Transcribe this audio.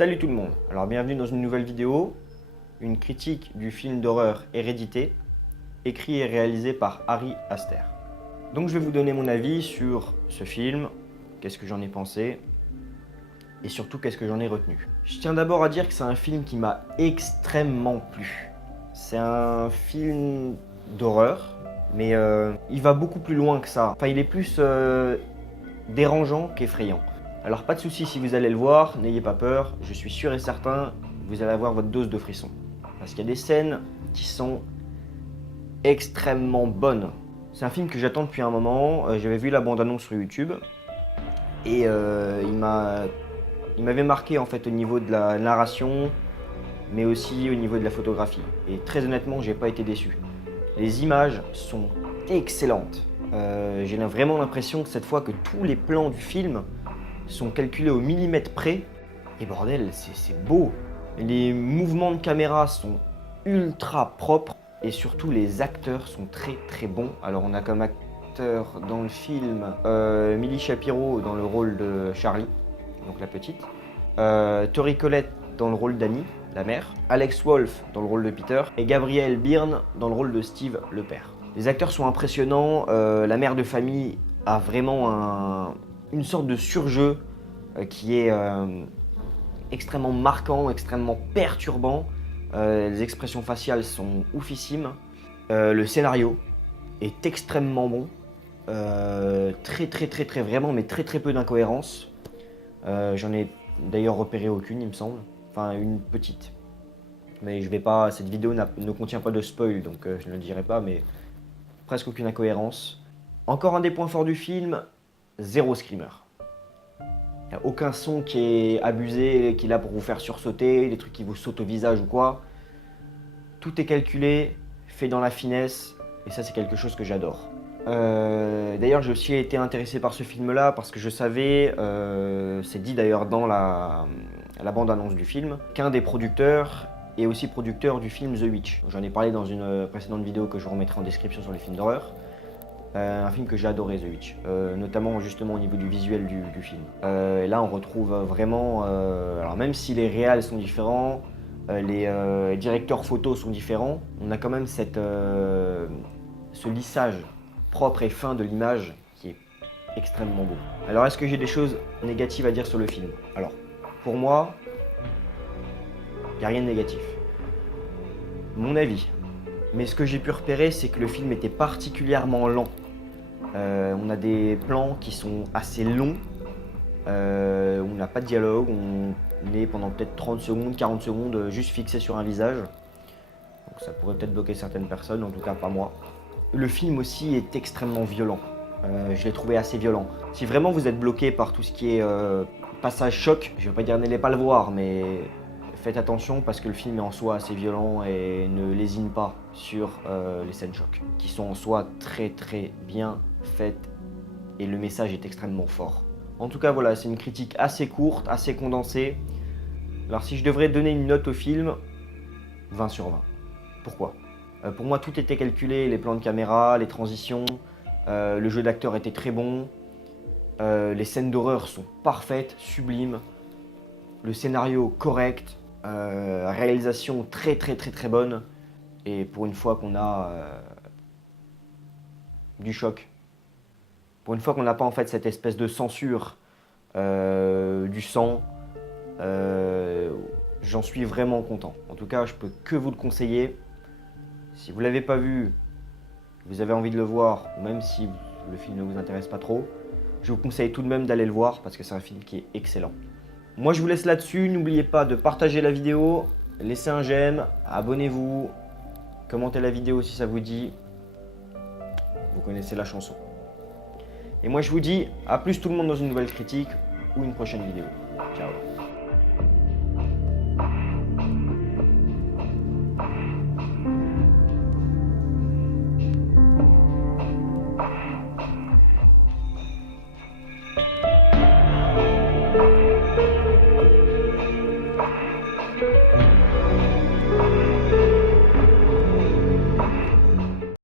Salut tout le monde, alors bienvenue dans une nouvelle vidéo, une critique du film d'horreur Hérédité, écrit et réalisé par Ari Aster. Donc je vais vous donner mon avis sur ce film, qu'est-ce que j'en ai pensé, et surtout qu'est-ce que j'en ai retenu. Je tiens d'abord à dire que c'est un film qui m'a extrêmement plu. C'est un film d'horreur, mais il va beaucoup plus loin que ça. Enfin, il est plus dérangeant qu'effrayant. Alors pas de souci si vous allez le voir, n'ayez pas peur, je suis sûr et certain que vous allez avoir votre dose de frissons. Parce qu'il y a des scènes qui sont extrêmement bonnes. C'est un film que j'attends depuis un moment, j'avais vu la bande-annonce sur YouTube et il m'avait marqué en fait au niveau de la narration, mais aussi au niveau de la photographie. Et très honnêtement, j'ai pas été déçu. Les images sont excellentes. J'ai vraiment l'impression que cette fois que tous les plans du film sont calculés au millimètre près. Et bordel, c'est beau. Les mouvements de caméra sont ultra propres. Et surtout, les acteurs sont très très bons. Alors, on a comme acteur dans le film Milly Shapiro dans le rôle de Charlie, donc la petite. Tori Collette dans le rôle d'Annie, la mère. Alex Wolff dans le rôle de Peter. Et Gabriel Byrne dans le rôle de Steve, le père. Les acteurs sont impressionnants. La mère de famille a vraiment une sorte de surjeu qui est extrêmement marquant, extrêmement perturbant. Les expressions faciales sont oufissimes. Le scénario est extrêmement bon. Très vraiment, mais très peu d'incohérences. J'en ai d'ailleurs repéré aucune, il me semble. Enfin, une petite. Mais je vais pas. Cette vidéo ne contient pas de spoil, donc je ne le dirai pas, mais presque aucune incohérence. Encore un des points forts du film, zéro screamer. Il n'y a aucun son qui est abusé, qui est là pour vous faire sursauter, des trucs qui vous sautent au visage ou quoi. Tout est calculé, fait dans la finesse, et ça c'est quelque chose que j'adore. D'ailleurs j'ai aussi été intéressé par ce film-là parce que je savais, c'est dit d'ailleurs dans la bande-annonce du film, qu'un des producteurs est aussi producteur du film The Witch. J'en ai parlé dans une précédente vidéo que je vous remettrai en description sur les films d'horreur. Un film que j'ai adoré, The Witch, notamment justement au niveau du visuel du film. Et là on retrouve vraiment, alors même si les réals sont différents, les directeurs photos sont différents, on a quand même ce lissage propre et fin de l'image qui est extrêmement beau. Alors est-ce que j'ai des choses négatives à dire sur le film? Alors pour moi, il n'y a rien de négatif. Mon avis. Mais ce que j'ai pu repérer, c'est que le film était particulièrement lent. On a des plans qui sont assez longs, on n'a pas de dialogue, on est pendant peut-être 30 secondes, 40 secondes juste fixé sur un visage. Donc ça pourrait peut-être bloquer certaines personnes, en tout cas pas moi. Le film aussi est extrêmement violent, je l'ai trouvé assez violent. Si vraiment vous êtes bloqué par tout ce qui est passage choc, je ne vais pas dire n'allez pas le voir, mais faites attention parce que le film est en soi assez violent et ne lésine pas sur les scènes choc, qui sont en soi très bien faites et le message est extrêmement fort. En tout cas voilà, c'est une critique assez courte, assez condensée. Alors si je devrais donner une note au film, 20 sur 20. Pourquoi? Pour moi tout était calculé, les plans de caméra, les transitions, le jeu d'acteur était très bon, les scènes d'horreur sont parfaites, sublimes, le scénario correct, réalisation très bonne, et pour une fois qu'on a du choc, pour une fois qu'on n'a pas en fait cette espèce de censure du sang, j'en suis vraiment content. En tout cas, je peux que vous le conseiller. Si vous ne l'avez pas vu, vous avez envie de le voir, même si le film ne vous intéresse pas trop, je vous conseille tout de même d'aller le voir parce que c'est un film qui est excellent. Moi je vous laisse là-dessus, n'oubliez pas de partager la vidéo, laissez un j'aime, abonnez-vous, commentez la vidéo si ça vous dit, vous connaissez la chanson. Et moi je vous dis à plus tout le monde dans une nouvelle critique ou une prochaine vidéo. Ciao.